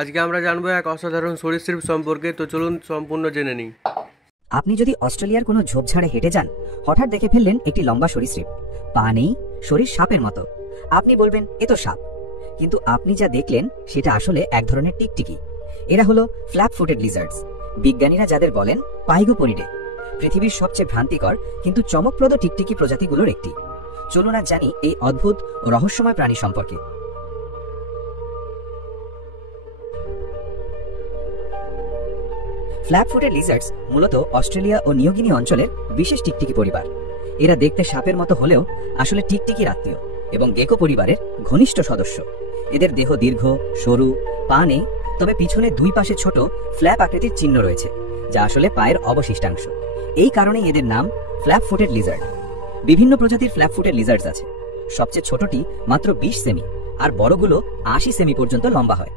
আজকে আমরা জানবো এক অসাধারণ সরীসৃপ সম্পর্কে। তো চলুন সম্পূর্ণ জেনে নিই। আপনি যদি অস্ট্রেলিয়ার কোনো ঝোপঝাড়ে হেঁটে যান, হঠাৎ দেখে ফেললেন একটি লম্বা সরীসৃপ, পা নেই, শরীর সাপের মতো। আপনি বলবেন এ তো সাপ, কিন্তু আপনি যা দেখলেন সেটা আসলে এক ধরনের টিকটিকি। এরা হলো ফ্ল্যাপ ফুটেড লিজার্ডস, বিজ্ঞানীরা যাদের বলেন পাইগোপনিডে, পৃথিবীর সবচেয়ে ভ্রান্তিকর কিন্তু চমকপ্রদ টিকটিকি প্রজাতিগুলোর একটি। চলুন আজ জানি এই অদ্ভুত ও রহস্যময় প্রাণী সম্পর্কে। ফ্ল্যাপ ফুটেড লিজার্ডস মূলত অস্ট্রেলিয়া ও নিউগিনি অঞ্চলের বিশেষ টিকটিকি পরিবার। এরা দেখতে সাপের মতো হলেও আসলে টিকটিকির আত্মীয় এবং গেকো পরিবারের ঘনিষ্ঠ সদস্য। এদের দেহ দীর্ঘ, সরু, পা নেই, তবে পিছনে দুই পাশে ছোট ফ্ল্যাপ আকৃতির চিহ্ন রয়েছে, যা আসলে পায়ের অবশিষ্টাংশ। এই কারণেই এদের নাম ফ্ল্যাপ ফুটেড লিজার্ড। বিভিন্ন প্রজাতির ফ্ল্যাপ ফুটেড লিজার্ডস আছে। সবচেয়ে ছোটটি মাত্র 20 সেমি আর বড়গুলো 80 সেমি পর্যন্ত লম্বা হয়।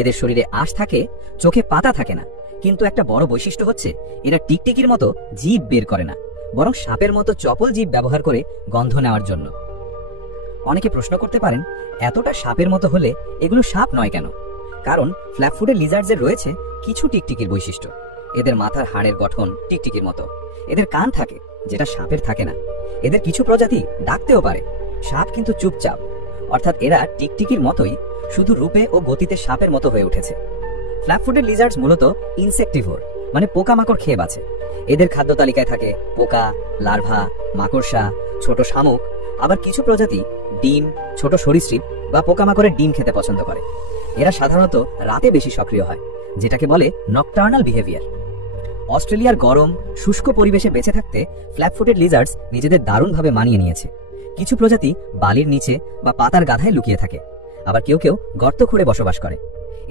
এদের শরীরে আঁশ থাকে, চোখে পাতা থাকে না, কিন্তু একটা বড় বৈশিষ্ট্য হচ্ছে এরা টিকটিকির মতো জিভ বের করে না, বরং সাপের মতো চপল জিভ ব্যবহার করে গন্ধ নেওয়ার জন্য। অনেকে প্রশ্ন করতে পারেন, এতটা সাপের মতো হলে এগুলো সাপ নয় কেন? কারণ ফ্ল্যাপ ফুটেড লিজার্ডসের রয়েছে কিছু টিকটিকির বৈশিষ্ট্য। এদের মাথার হাড়ের গঠন টিকটিকির মতো, এদের কান থাকে যেটা সাপের থাকে না, এদের কিছু প্রজাতি ডাকতেও পারে। সাপ কিন্তু চুপচাপ, অর্থাৎ এরা টিকটিকির মতোই, শুধু রূপে ও গতিতে সাপের মতো হয়ে উঠেছে। ফ্ল্যাপ ফুটেড লিজার্ডস মূলত ইনসেক্টিভোর, মানে পোকামাকড় খেয়ে বাঁচে। এদের খাদ্য তালিকায় থাকে পোকা, লার্ভা, মাকড়সা, ছোট শামুক, আবার কিছু প্রজাতি ডিম, ছোট সরীসৃপ বা পোকামাকড়ের ডিম খেতে পছন্দ করে। এরা সাধারণত রাতে বেশি সক্রিয় হয়, যেটাকে বলে নকটার্নাল বিহেভিয়ার। অস্ট্রেলিয়ার গরম, শুষ্ক পরিবেশে বেঁচে থাকতে ফ্ল্যাপ ফুটেড লিজার্ডস নিজেদের দারুণভাবে মানিয়ে নিয়েছে। কিছু প্রজাতি বালির নিচে বা পাতার গাধায় লুকিয়ে থাকে, আবার কেউ কেউ গর্ত খুঁড়ে বসবাস করে।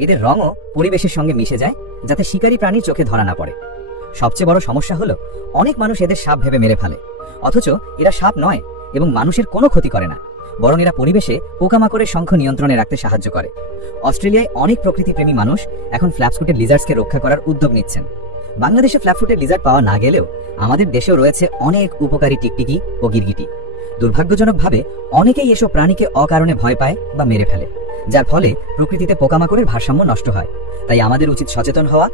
এদের রঙও পরিবেশের সঙ্গে মিশে যায়, যাতে শিকারী প্রাণীর চোখে ধরা না পড়ে। সবচেয়ে বড় সমস্যা হলো অনেক মানুষ এদের সাপ ভেবে মেরে ফেলে, অথচ এরা সাপ নয় এবং মানুষের কোনো ক্ষতি করে না, বরং এরা পরিবেশে পোকামাকড়ের সংখ্যা নিয়ন্ত্রণে রাখতে সাহায্য করে। অস্ট্রেলিয়ায় অনেক প্রকৃতিপ্রেমী মানুষ এখন ফ্ল্যাপ ফুটেড লিজার্ডসকে রক্ষা করার উদ্যোগ নিচ্ছেন। বাংলাদেশে ফ্ল্যাপ ফুটেড লিজার্ড পাওয়া না গেলেও আমাদের দেশেও রয়েছে অনেক উপকারী টিকটিকি ও গিরগিটি। দুর্ভাগ্যজনকভাবে অনেকেই এসব প্রাণীকে অকারণে ভয় পায় বা মেরে ফেলে, যার ফলে প্রকৃতিতে পোকামাকড়ের ভারসাম্য নষ্ট হয়। তাই আমাদের উচিত সচেতন হওয়া